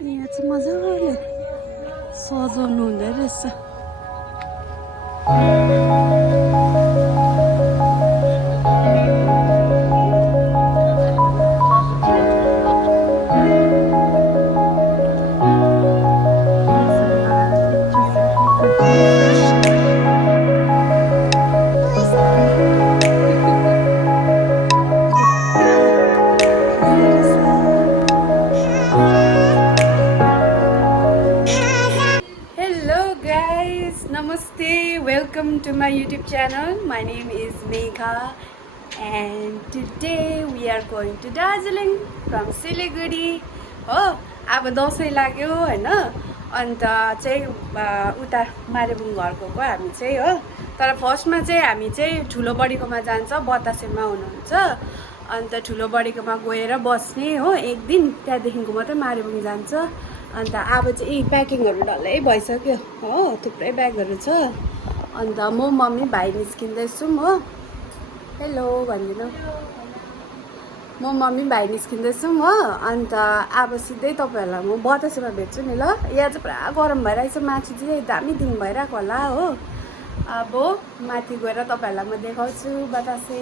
यहाँ चाहिँ मजाले सजाउनु हुँदो रहेछ। Namaste, welcome to my YouTube channel. My name is Megha and today we are going to Darjeeling from Siliguri. Oh, अब दसैँ लाग्यो हैन अन्त चाहिँ उता मारेबुङ घर गएको हामी चाहिँ हो। तर फर्स्टमा चाहिँ हामी चाहिँ ठुलो बडीकोमा जान्छ, बतासेमा हुनुहुन्छ। अन्त ठुलो बडीकोमा गएर बस्ने हो एक दिन, त्यहाँदेखिको मात्रै मारेबुङ जान्छ। अन्त अब चाहिँ प्याकिङहरु डल्लै भइसक्यो हो, थुप्रै ब्यागहरु छ। अन्त म मम्मी भाइ निस्किँदैछौँ हो। हेलो भन्दिनु। म मम्मी भाइ निस्किँदैछौँ हो। अन्त अब सिधै तपाईहरुलाई म बतासेमा भेट्छु नि ल। यहाँ चाहिँ पुरा गरम भइरहेछ, माथि चाहिँ दामी दिन भइरहेको होला हो। अब माथि गएर तपाईहरुलाई म देखाउँछु बतासे।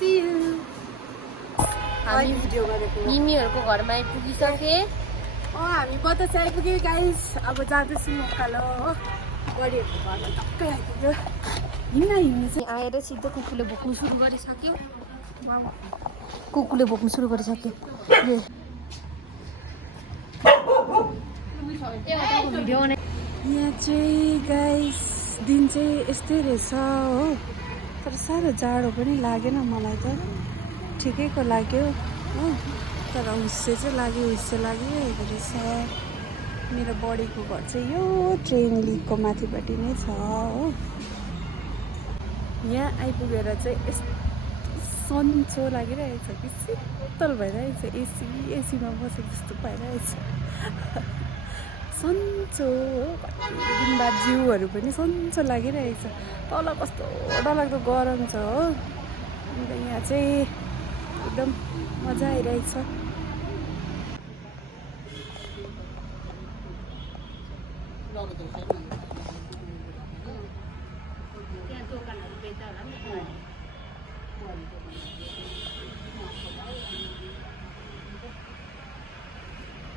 See you. हामी भिडियो गरेको मिमीहरुको घरमा आइपुगिसके। हामी बतासे आइपुग्यो गाइस। अब जाँदैछौँ उकालो हो। बडीहरुको घरमा टक्कै आइपुग्यो। हिँड्नु चाहिँ आएर सिधै कुकुरले भोक्नु सुरु गरिसक्यो। कुकुरले भोक्नु सुरु गरिसक्यो। यहाँ चाहिँ गाइस दिन चाहिँ यस्तै रहेछ हो। तर साह्रो जाडो पनि लागेन मलाई त, ठिकैको लाग्यो हो। तर हुस्से चाहिँ लागिरहेको रहेछ। मेरो बडीको घर चाहिँ यो ट्रेन लिकको माथिपट्टि नै छ हो। यहाँ आइपुगेर चाहिँ यस्तो सन्चो लागिरहेछ कि शीतल भइरहेछ। एसीमा बसेको जस्तो भइरहेछ। सन्चो हो, कति दिन बाद जिउहरू पनि सन्चो लागिरहेछ। तल कस्तो डरलाग्दो गरम छ हो। अन्त यहाँ चाहिँ एकदम मजा आइरहेछ।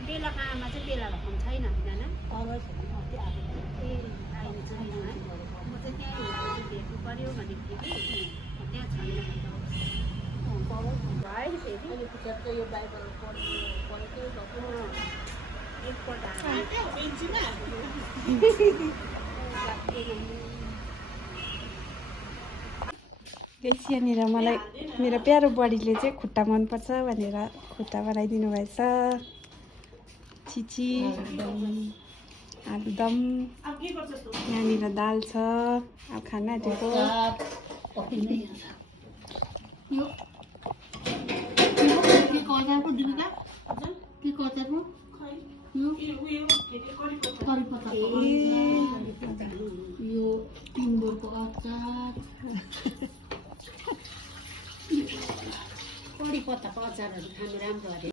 बेलाको आमा चाहिँ बेला भएको छैन हैन? ए अहिले छैन है। म चाहिँ त्यही भेट्नु पर्यो भनेको थिएँ कि त्यहाँ छैन भाइ फेरि यो बाइबल पढेको एकपल्ट यहाँनिर मलाई मेरो प्यारो बडीले चाहिँ खुट्टा मनपर्छ भनेर खुट्टा बनाइदिनु भएछ। चिची आलुदम, यहाँनिर दाल छ। अब खाना आँटेको। कडी पत्ताको अचारहरू खानु राम्रो अरे।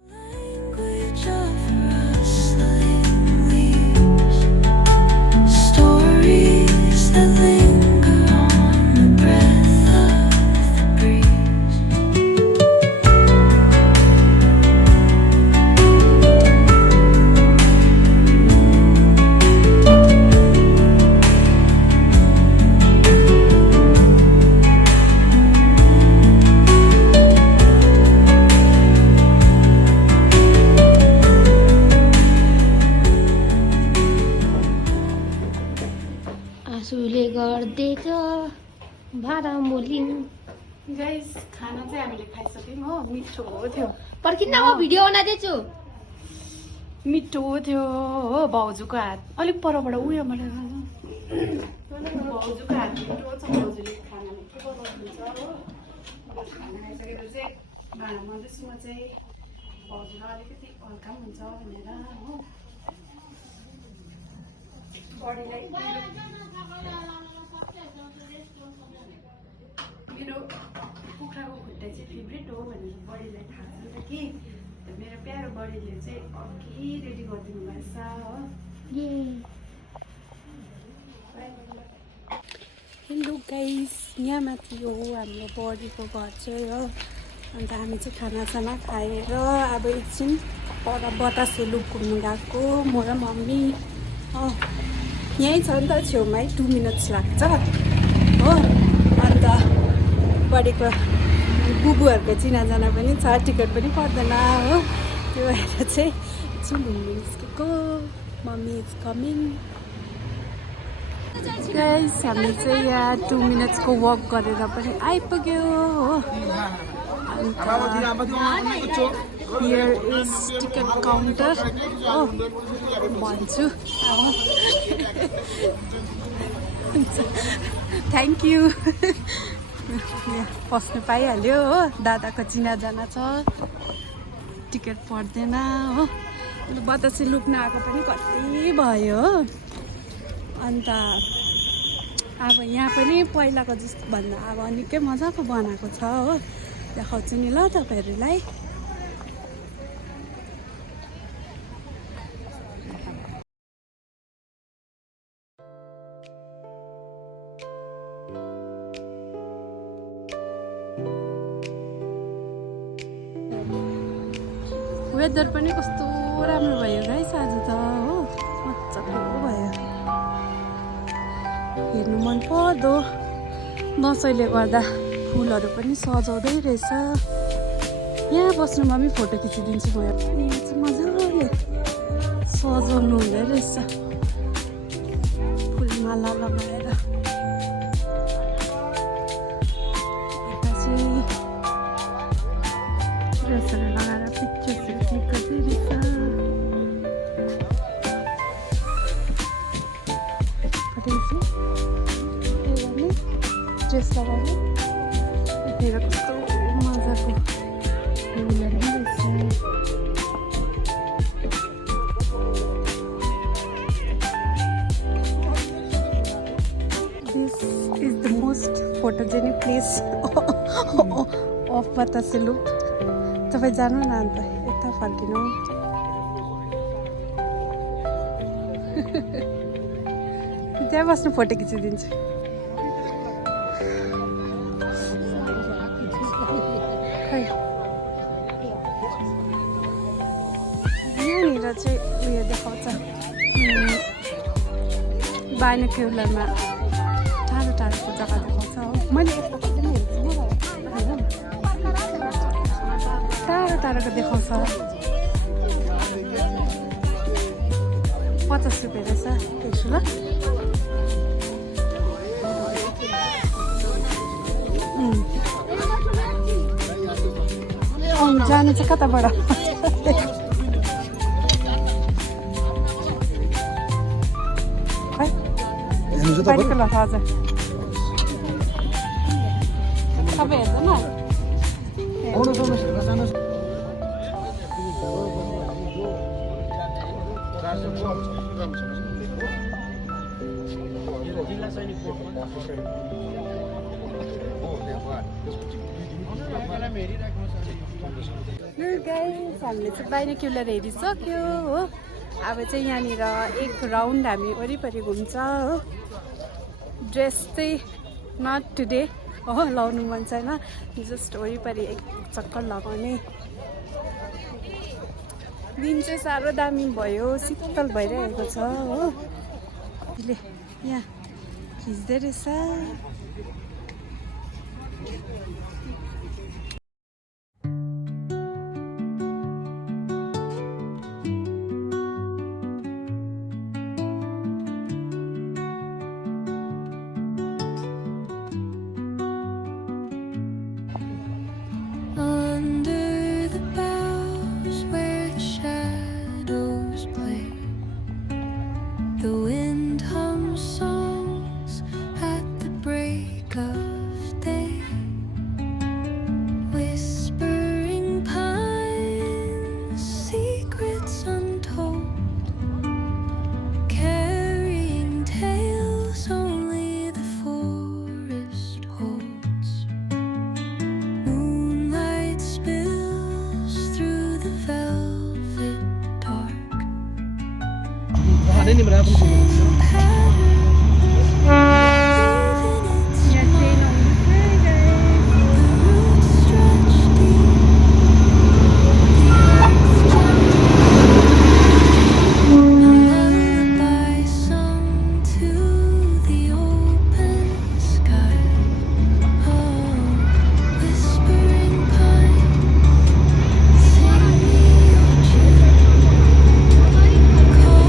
आँसुले गर्दैछ भारामुलिन। गाइस खाना चाहिँ हामीले खाइसक्यौँ हो। मिठो थियो। पर्खिन म भिडियो बनाउँदैछु। मिठो थियो हो। भाउजूको हात अलिक परबाट उयो मलाई भाउजूको हात मिठो छ। भाउजूले खाना मिठो बनाउनुहुन्छ हो। खाना खाइसकेर चाहिँ भाँडा मोल्दैछु म चाहिँ। भाउजूलाई अलिकति हल्का पनि हुन्छ भनेर हो। बडीलाई मेरो कुखुराको खुट्टा चाहिँ फेभरेट हो भनेर बडीलाई थाहा छ नि त कि। मेरो प्यारो बडीले चाहिँ अघि रेडी गरिदिनु भएछ हो। हेलो गाइस, यहाँ माथि हो हाम्रो बडीको घर चाहिँ हो। अन्त हामी चाहिँ खानासाना खाएर अब एकछिन पर बतासे लुप घुम्नु गएको म र मम्मी हो। यहीँ छ नि त छेउमै 2 मिनट्स लाग्छ हो। अन्त बडीको बुबुहरूको चिनाजाना पनि छ, टिकट पनि पर्दैन हो। त्यो भएर चाहिँ एकछिन घुम्नु निस्केको। Mummy is coming. गाइस हामी चाहिँ यहाँ 2 मिनट्सको वक गरेर पनि आइपुग्यो हो। हियर इज टिकट काउन्टर हो भन्छु। Thank you. पस्नु पाइहाल्यो हो। दादाको चिनाजाना छ, टिकट पर्दैन हो। अन्त बतासे लुप नआएको पनि कति भयो हो। अन्त अब यहाँ पनि पहिलाको जस्तो भन्दा अब निकै मजाको बनाएको छ हो। देखाउँछु नि ल तपाईँहरूलाई। वेदर पनि कस्तो राम्रो भयो गाइस आज त हो। मजाको भयो, हेर्नु मन पर्दो। दसैँले गर्दा फुलहरू पनि सजाउँदै रहेछ। यहाँ बस्नुमा पनि फोटो खिचिदिन्छु म। यहाँ चाहिँ मजाले सजाउनु हुँदै रहेछ फुलमाला लगाएर। यता चाहिँ ड्रेसहरू लगाएर पिक्चर्सहरू क्लिक गर्दै रहेछ। ड्रेस लगाएर यतिखेर कस्तो मजाको फुलहरू पनि रहेछ। This is the most photogenic place of Batase लुप। तपाईँ जानु न अन्त यता फर्किनु। त्यहाँ बस्नु फोटो खिचिदिन्छु। यहाँनिर चाहिँ उयो देखाउँछ बाइनोक्युलरमा टाढो टाढोको जग्गा देखाउँछ हो। मैले यस्तो पनि हेर्छु नि होइन, टाढो टाढोको देखाउँछ। 50 रुपियाँ रहेछ। हेर्छु ल। जानु चाहिँ कताबाट? बारीको लथा हजुर तपाईँ हेर्दैन? गाइस हामीले चाहिँ बाइनोक्युलर हेरिसक्यो हो। अब चाहिँ यहाँनिर एक राउन्ड हामी वरिपरि घुम्छ हो। ड्रेस चाहिँ नट टुडे हो, लाउनु मन छैन, जस्ट वरिपरि एक चक्कर लगाउने। दिन चाहिँ साह्रो दामी भयो, शीतल भइरहेको छ हो। ले यहाँ खिच्दै रहेछ। ada ni berapa pun यहाँ ट्रेन आउँदैछ Lullaby sung to the open sky. Oh, whispering pine, sing me your tune. Caught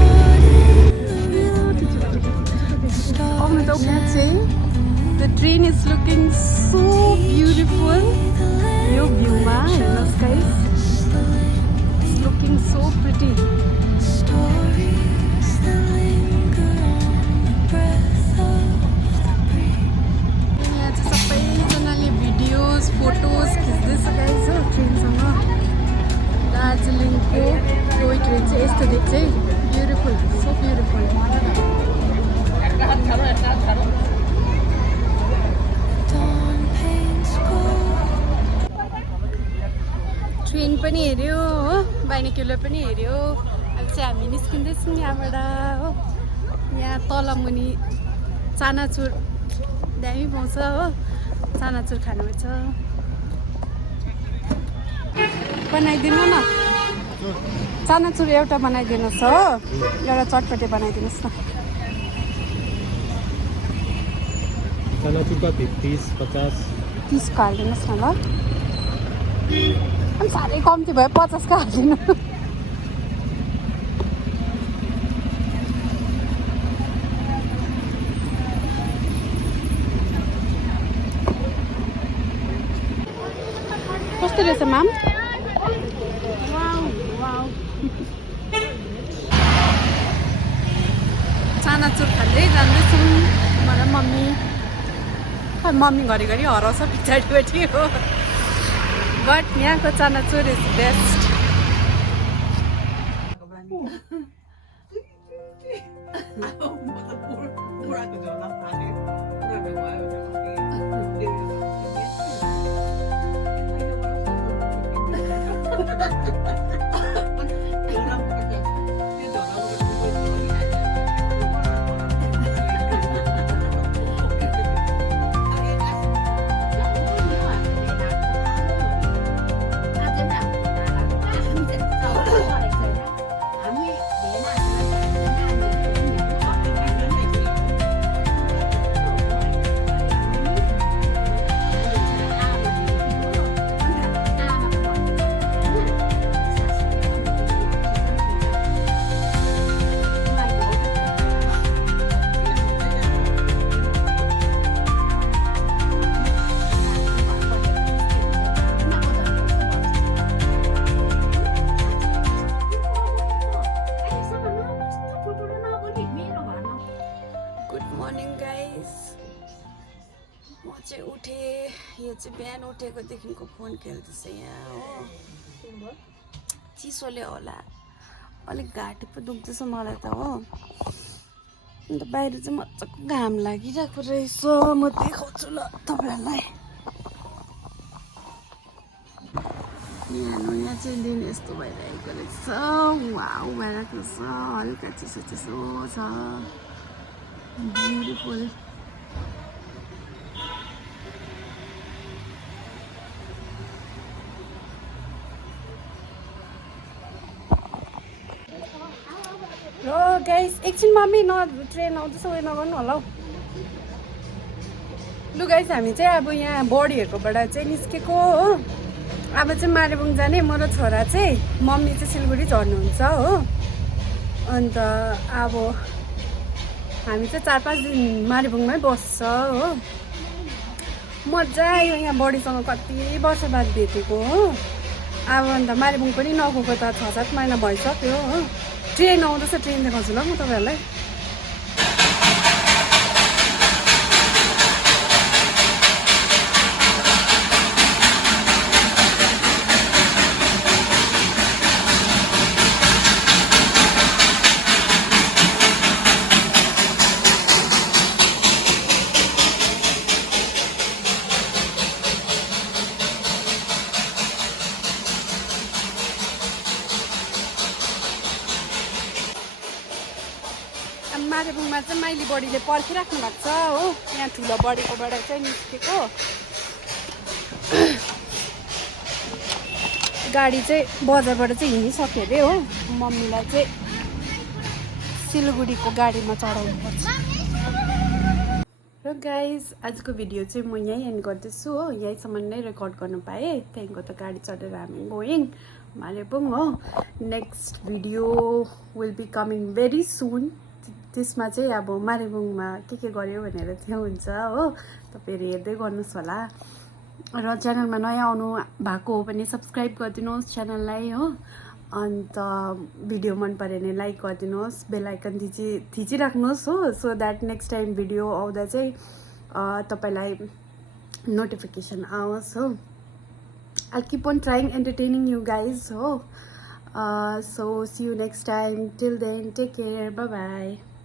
in the rhythm, Oh my god, यहाँ चाहिँ the train is looking so beautiful. यो भ्यूमा हेर्नुहोस् guys, it's looking so pretty. stories that linger on the breath of the breeze. यहाँ चाहिँ सबैजनाले videos photos खिच्दैछ guys हो ट्रेनसँग दार्जिलिङको toy train चाहिँ यस्तो देख्छ है beautiful so beautiful Dawn paints gold. Train पनि हेऱ्यो हो बाइनेक्युलर पनि हेऱ्यो अहिले चाहिँ हामी निस्किँदैछौँ यहाँबाट हो यहाँ तल मुनि चानाचुर दामी पाउँछ हो चानाचुर खानु छ बनाइदिनु न चानाचुर एउटा बनाइदिनुहोस् हो एउटा चटपटे बनाइदिनुहोस् न चनाचुर का 30 50 30को हालिदिनुहोस् न ल अनि साह्रै कम्ती भयो 50को हालिदिनु कस्तो रहेछ म्याम चानाचुर खाँदै जाँदैछौँ म र मम्मी मम्मी घरिघरि हराउँछ पछाडिपट्टि हो बट यहाँको चानाचुर इज बेस्ट यो चाहिँ बिहान उठेकोदेखिको फोन खेल्दैछ यहाँ हो चिसोले होला अलिक घाँटी पो दुख्दैछ मलाई त हो अन्त बाहिर चाहिँ मजाको घाम लागिरहेको रहेछ म देखाउँछु ल तपाईँहरूलाई यहाँ चाहिँ दिन यस्तो भइरहेको रहेछ वाउ भइरहेको छ हल्का चिसो चिसो छ ब्युटिफुल हो गाइस एकछिन मम्मी ट्रेन आउँदैछ उयो नगर्नु होला हौ लु गाइस हामी चाहिँ अब यहाँ बडीहरूकोबाट चाहिँ निस्केको हो अब चाहिँ मारेबुङ जाने म र छोरा चाहिँ मम्मी चाहिँ सिलगढी झर्नुहुन्छ हो अन्त अब हामी चाहिँ 4-5 दिन मारेबुङमै बस्छ हो मजा आयो यहाँ बडीसँग कति वर्ष बाद भेटेको हो अब अन्त मारेबुङ पनि नगएको त 6-7 महिना भइसक्यो हो ट्रेन आउँदैछ ट्रेन देखाउँछु ल म तपाईँहरूलाई मारेबुङमा चाहिँ माइली बडीले पर्खिराख्नु भएको छ हो यहाँ ठुलो बडीकोबाट चाहिँ निस्केको गाडी चाहिँ बजारबाट चाहिँ हिँडिसक्यो अरे हो मम्मीलाई चाहिँ सिलगढीको गाडीमा चढाउनु पर्छ र गाइज आजको भिडियो चाहिँ म यहीँ एन्ड गर्दैछु हो यहीँसम्म नै रेकर्ड गर्नु पाएँ त्यहाँदेखिको त गाडी चढेर हामी गयौँ मालेबुङ हो next video will be coming very soon त्यसमा चाहिँ अब मालेबुङमा के गर्यो भनेर त्यो हुन्छ हो तपाईँहरू हेर्दै गर्नुहोस् होला र च्यानलमा नयाँ आउनु भएको हो भने सब्सक्राइब गरिदिनुहोस् च्यानललाई हो अन्त भिडियो मन पऱ्यो भने लाइक गरिदिनुहोस् बेल आइकन थिचिराख्नुहोस् हो so that next time video आउँदा चाहिँ तपाईँलाई नोटिफिकेसन आओस् हो I'll keep on trying entertaining you guys so see you next time till then take care bye bye